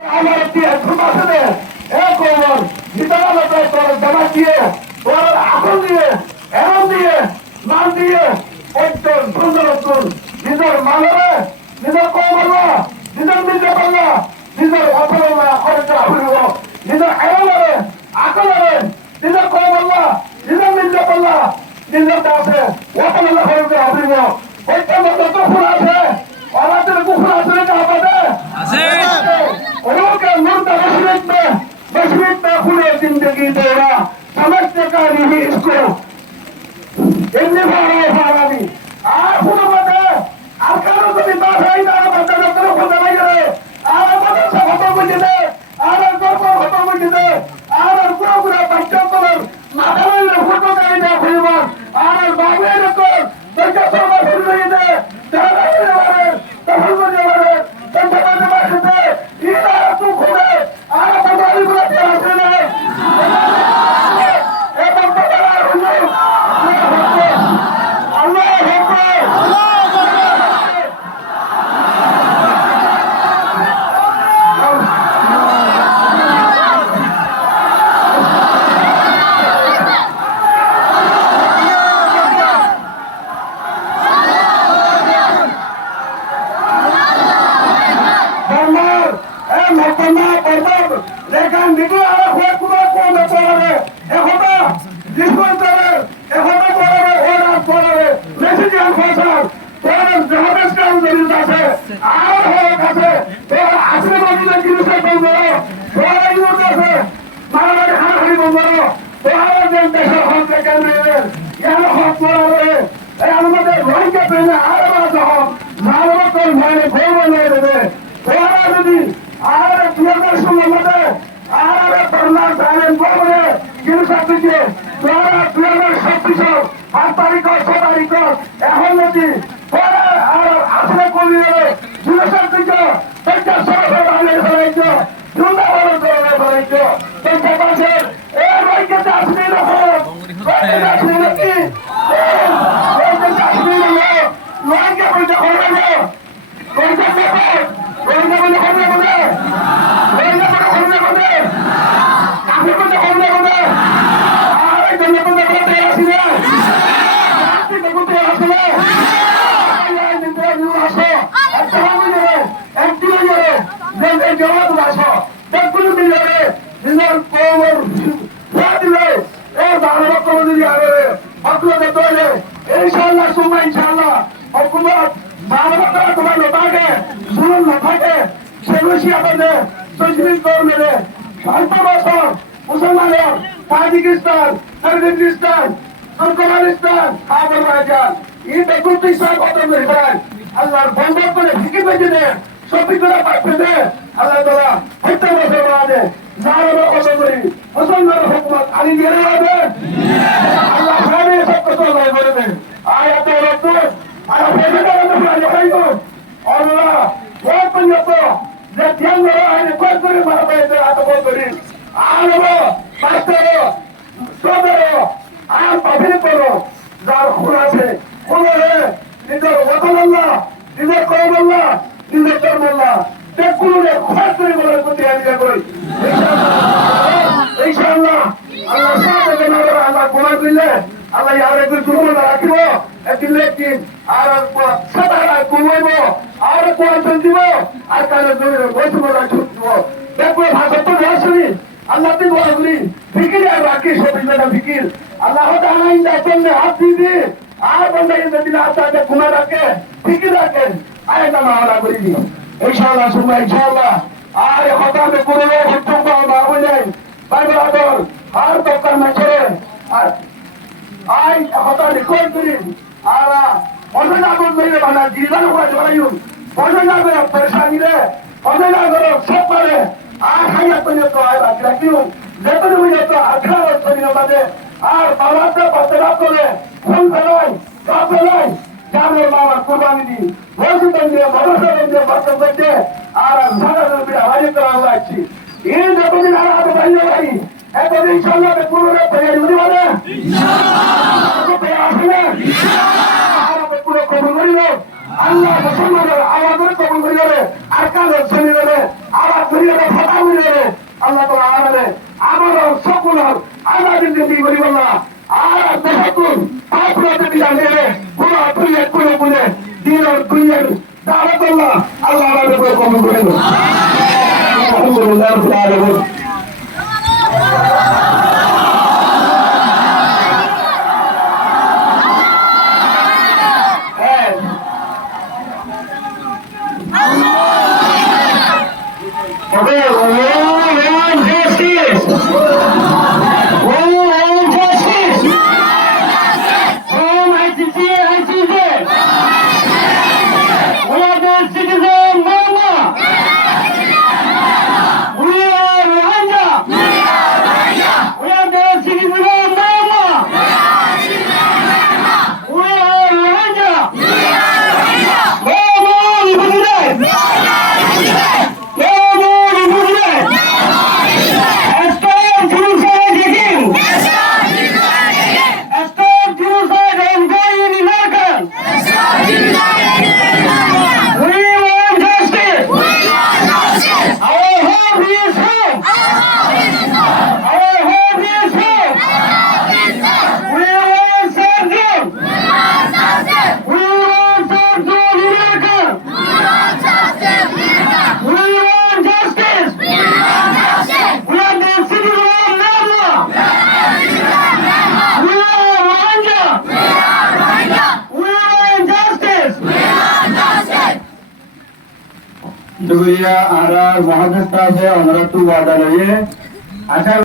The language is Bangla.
আমার দিয়ে ঘুমাতে দে এক ওভার ভিতরে লোকে তোর জামা দিয়ে তোর আগুন দিয়ে এমন দিয়ে মান দিয়ে একজন সুন্দর নিজের মানবে নিজের কমলা নিজের নিজে পাল্লা নিজের অপরলা অর্থ আহুরিব নিজের এমনরে আকলরে নিজের কমলা নিজের নিজে পাল্লা নিজের কাছে অপরলা অর্থ আহুরিব ওইটা মতো কুকুর আছে আমাদের কুকুর আছে না আমাদের আছে ওকে मुर्दा मशरक में खुले जिंदगी देगा समझते का नहीं इसको इतने फारावी आप मत आकारों को भी बात है ना बता दो तो खुद नहीं करे आप बता सब होतो को दे आप को होतो को दे आप पूरा बच्चों को माथावे में फोटो का दे खुलवा आप बाबे ने को बच्चा सब खुल रही दे दादा ने वाले तफल को दे वाले तफल ने बात दे ये तू खुले आप बड़ी बुला के आते हैं ये बंदा बड़ा हुआ अल्लाह अकबर लेकिन निकल आ रहा है कुछ कौन बता रहे एखोटा डिस्पोजर एखोटा बोले और आप बोले मैसेज आन फैसला तो जहाज का जरूरत है और है कैसे तो असली बात है कि उसे बोल दो तो यूज है मारा खाना खाली बोल दो तो हर दिन देश हम के कर रहे हैं यहां हाथ बोल रहे हैं ए अनुमति ड्राइंग के पहले आ रहा था मारो को मैंने खोल नहीं रहे तो यदि आरे क्लियर सुन मते आरे बरना सालेन बोले किन सब के द्वारा क्लियर सब 5 तारीख 6 तारीख এখন যদি পরে আর আসলে কোলিয়ে জুলেশন থেকে একটা সরকার বানিয়ে ফেলাইছো দুটা বড় করে ফেলাইছো তো পাশে এই রাইকে আসলে রাখো আসলে নাকি এই যে আসলে লোকে বলতে হবে না কোনটা কোনটা বলে হবে বলে इंशाल्लाह सुबह इंशाल्लाह हुकूमत मानवता तुम्हारे लोटाके जुल्म न থাকে সেগুলি আপনাদের তসবির করে মেলে অল্প বছর মুসলমানের তাজিকিস্তান কিরগিজস্তান তুর্কমেনিস্তান আজারবাইজান এই বেকুতি সব খতম হয়ে যায় আল্লাহর বন্ধ করে ফিকে বেঁচে দেয় সবিকরা পাঠিয়ে দেয় আল্লাহ তাআলা প্রত্যেক বছর বাদে জালেম খতম করি মুসলমান হুকুমত আলী দিয়ে হবে আল্লাহ সামনে সব কথা লয় করবে আয়াত রব্বুল আয়া ফেরদা রব্বুল আলাইহি আল্লাহ ওয়া পঞ্জাতো যে ধ্যান করা হয় কত করে মারবে এটা আত বল করি আলো পাঁচটারো সতেরো আর পাঠিয়ে করো যার খুন আছে খুলে নিজের ওয়াতাল আল্লাহ নিজের কওম আল্লাহ নিজের ধর্ম আল্লাহ দেখুনে খাস করে বলার প্রতি আমি করি ইনশাআল্লাহ আল্লাহ সাথে জানাবে আল্লাহ কোরআন দিলে আল্লাহ ইয়ারে কই দুর্বল রাখিব একদিন একদিন আর সাতারা কুমাইব আর কোরআন দিব আর কালে জমির বৈঠকটা ছুটব দেখো ভাষা তো আসেনি আল্লাহ তুই বলি ফিকির আর রাখি সবিতা ফিকির আল্লাহ তাআলা ইন্দা জন্য হাত দিয়ে আর বন্ধ ইন্দা দিলে আতাতে কুমা রাখে ফিকির রাখে আয়াতা মাওলা করি দিও ইনশাআল্লাহ সুবহান ইনশাআল্লাহ আর খতামে করলে হুকুম পাওয়া না হয়ে বাইবেল আর দরকার না করে আর আই খতামে কই করি আর অননা বন্ধে বানা দিদার হওয়া জড়াইও অননা করে পরেশানি রে অননা করে সব করে আর হায়াত তো তো আর রাখিও যেতে হইলে তো 18 বছর বাদে আর বাবাতে বাতরা করে ফোন ফেলাই কাপ ফেলাই জানে বাবা কুরবানি দি ওই দিয়ে ভরসা দিয়ে বাচ্চা করতে আর সারা নবী আওয়াজ করা হচ্ছে এই যতদিন আর আগে বাইরে ভাই এতদিন ইনশাআল্লাহ পুরো পেয়ে উনি বলে ইনশাআল্লাহ পেয়ে আসবে ইনশাআল্লাহ আর পুরো কবুল করিল আল্লাহ মুসলমানের আওয়াজ কবুল করিল আর কাজ শুনিলে আর করিয়ে ফাটা করিয়ে আল্লাহ তাআলা আমারে আমারও সকলের আজাদিন দিবি করি বলা আর তখন পাপড়াতে দিয়া নেবে পুরো তুইয়ে করে বলে দিনের তুইয়ের দাওয়াত আল্লাহ আমাদের কবুল করে নেবে আলহামদুলিল্লাহ রাব্বিল আলামিন दुनिया आरा महाराष्ट्र से अमरतु वादा लगे अच्छा